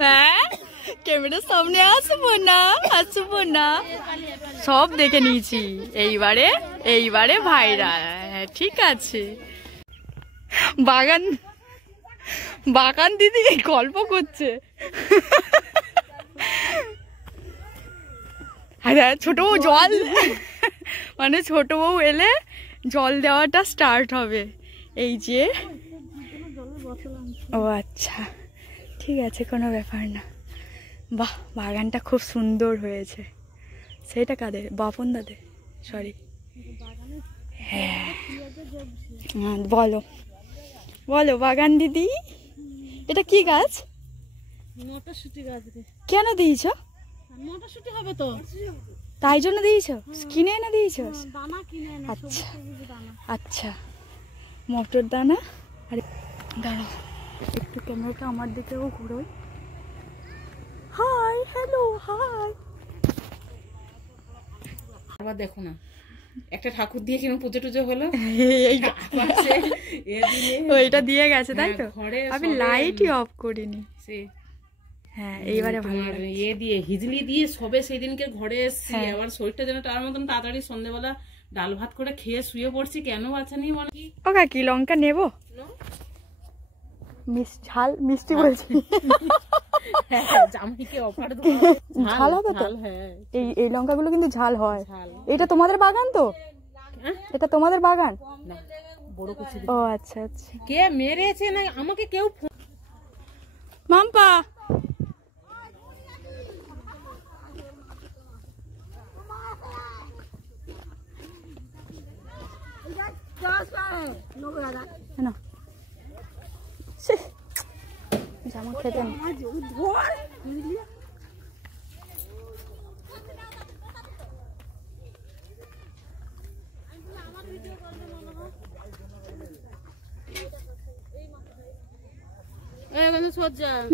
হ্যাঁ ক্যামেরার সামনে আসবো না সব দেখে নিয়েছি এইবারে ভাইরাল। হ্যাঁ ঠিক আছে। বাগান দিদি গল্প করছে। ছোট বউ জল মানে ছোট বউ এলে জল দেওয়াটা স্টার্ট হবে। এই যে ও আচ্ছা ঠিক আছে কোনো ব্যাপার না। বাহ বাগানটা খুব সুন্দর হয়েছে। সেটা কাদের? বাপন দাদের? সরি হ্যাঁ বলো বলো বাগান দিদি এটা কি গাছ? মটরশুঁটি গাছ। কেন দিয়েছ? মটরশুঁটি হবে তো তাই জন্য দিয়েছ? কিনে এনে দিয়েছ? দানা কিনে এনে। আচ্ছা আচ্ছা মটর দানা। আরে দাঁড়াও একটু ক্যামেরাটা আমার দিকেও ঘুরোই। Hi hello hi. আবার দেখো না একটা ঠাকুর দিয়ে কিরকম পুজো টুজো হলো। ওইটা দিয়ে গেছে তাই তো? আমি লাইটই অফ করিনি। হ্যাঁ এইবারে ভালো ইয়ে দিয়ে হিজলি দিয়ে সবে সেই দিনকে ঘরে এসছি। আবার শরীরটা যেন তার মতন তাড়াতাড়ি সন্ধ্যেবেলা ডাল ভাত করে খেয়ে শুয়ে পড়ছি। কেন আছে নি মনে ও কাকি লঙ্কা নেবো? ঝাল মিষ্টি বলছি। ঝাল হবে তো? এই লঙ্কাগুলো কিন্তু ঝাল হয়। এটা তোমাদের বাগান তো? এটা তোমাদের বাগান? ও আচ্ছা আচ্ছা। কে মেরেছে না আমাকে কেউ? মাম্পা জামা খেতে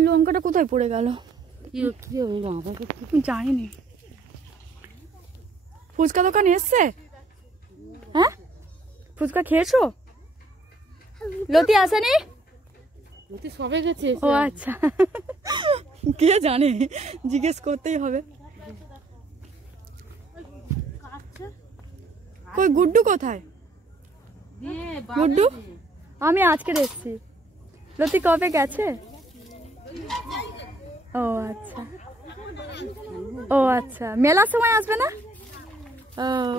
লঙ্কাটা কোথায় পড়ে গেল জানিনি। ফুচকা দোকান এসছে? হ্যাঁ ফুচকা খেয়েছো? লতি আসেনি? সবে গেছে। ও আচ্ছা কে জানে জিজ্ঞেস করতেই হবে। কই গুড্ডু কোথায়? গুড্ডু আমি আজকে এসেছি। লতি কবে গেছে? ও আচ্ছা মেলার সময় আসবে না?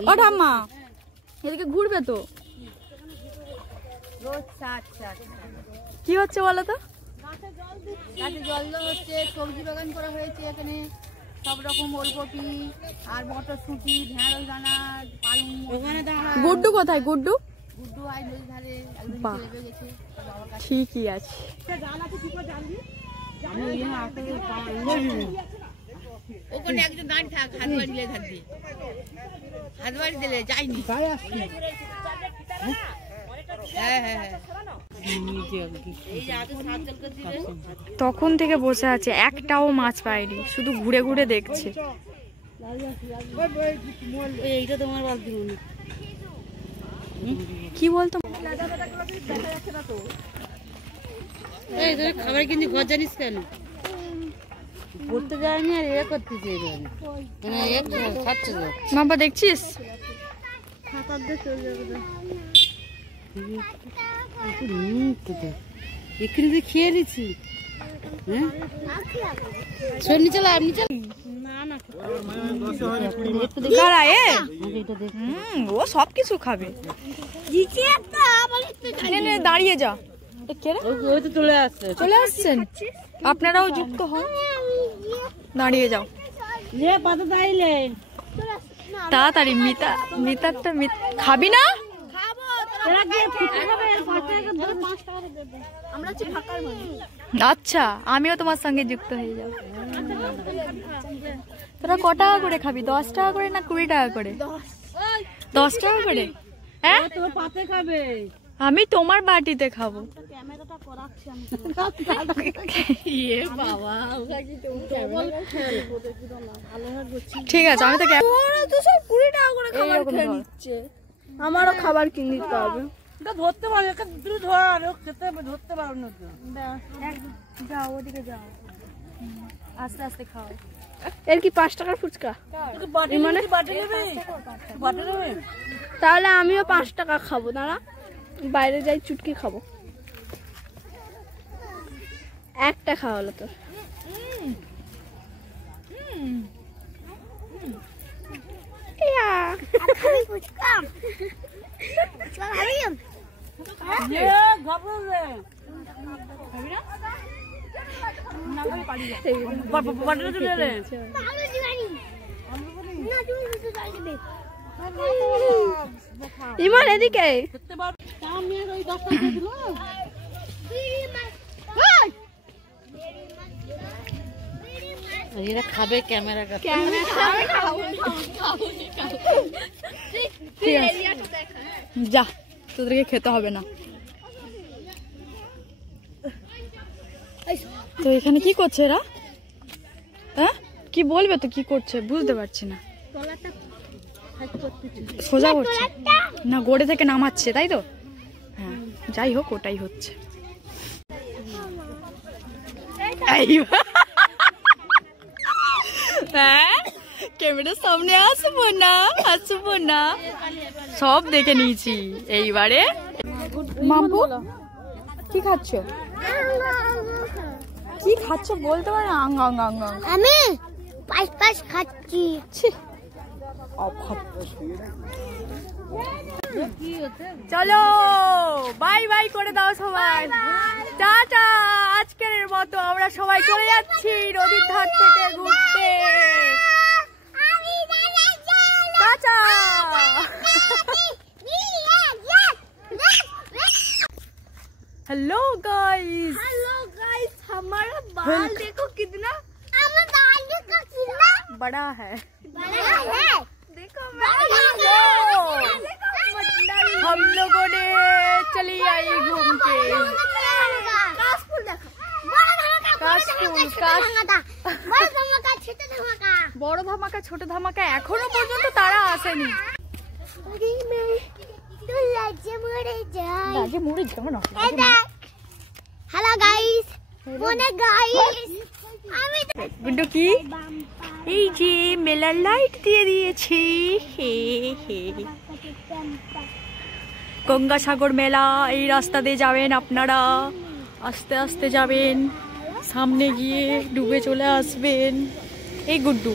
ও ঠাম্মা এদিকে ঘুরবে তো। কি হচ্ছে বলো তো? গাছে জল দেওয়া হচ্ছে, সবজি বাগান করা হয়েছে এখানে সব রকম ওলকপি আর মটরশুঁটি ঢেঁড়স দানা পালং। গুড্ডু কোথায়? গুড্ডু আই নদী ধারে লেগে গেছে। ঠিকই আছে। ওখানে একজন দাঁড়িয়ে থাক হাত বাড়ি দিলে থাকবে হাত বাড়ি দিলে যাইনি। তখন থেকে বসে আছে একটাও মাছ পায়নি শুধু ঘুরে ঘুরে দেখছে। কি বলতো খাবার কিন্তু ঘর জানিস কেন পড়তে যায়নি আর এ করতেছে মাম্পা দেখছিস? এখানে খেয়ে নিচ্ছি। শনি চলো আপনি চল ও সব কিছু খাবে। দাঁড়িয়ে যা চলে আসছেন আপনারাও যুক্ত হন। দাঁড়িয়ে যাও তাড়াতাড়ি। মিতারটা খাবি না? আচ্ছা আমিও তোমার সঙ্গে যুক্ত হয়ে যাব। তোরা ক টাকা করে খাবি? 10 টাকা করে না 20 টাকা করে? 10 টাকা করে। হ্যাঁ আমি তোমার বাটিতে খাবো। ঠিক আছে আমি তো সব 20 টাকা করে খাবার খেয়ে নিচ্ছে। আমারও খাবার কিনে দিতে হবে। ধরতে পারো, তুই ধর, ও খেতে ধরতে পারো না তো। যাও ওদিকে যাও, আস্তে আস্তে খাও। এর কি 5 টাকার ফুচকা? মানে বাটে নেবে, বাটে নেবে। তাহলে আমিও 5 টাকা খাবো, দাঁড়া বাইরে যাই চুটকি খাবো। একটা খাওয়া হলো তোর। ইমন এদিকে। এরা খাবে ক্যামেরা কাছে। ঠিক আছে যা, তোদেরকে খেতে হবে না। তো এখানে কি করছে এরা? হ্যাঁ কি বলবে তো, কি করছে বুঝতে পারছি না। সোজা করছে না, গোড়ে থেকে নামাচ্ছে, তাই তো? হ্যাঁ যাই হোক, ওটাই হচ্ছে। হ্যাঁ ক্যামেরার সামনে আসবো না, সব দেখে নিয়েছি এইবারে। মাম্পু কি খাচ্ছ, কি খাচ্ছ বলতে পারো? আমি পাঁচ খাচ্ছি। চলো বাই বাই করে দাও সবাই, টাটা। আজকের মতো আমরা সবাই চলে যাচ্ছি নদীর ধার থেকে ঘুরতে। টাটা। हेलो गाइस, हमारा बाल देखो कितना बड़ा है। देखो हम लोगों ने चली आई घूम के। বড় ধামাকা ছোট ধামাকা এখনো পর্যন্ত তারা আসেনি। হ্যালো গাইস, মনে গাইস আমি গুড্ডু কি এই যে মেলার লাইট দিয়ে দিয়েছি। হে হে গঙ্গাসাগর মেলা, এই রাস্তা দিয়ে যাবেন আপনারা, আস্তে আস্তে যাবেন, সামনে গিয়ে ডুবে চলে আসবেন। এই গুড্ডু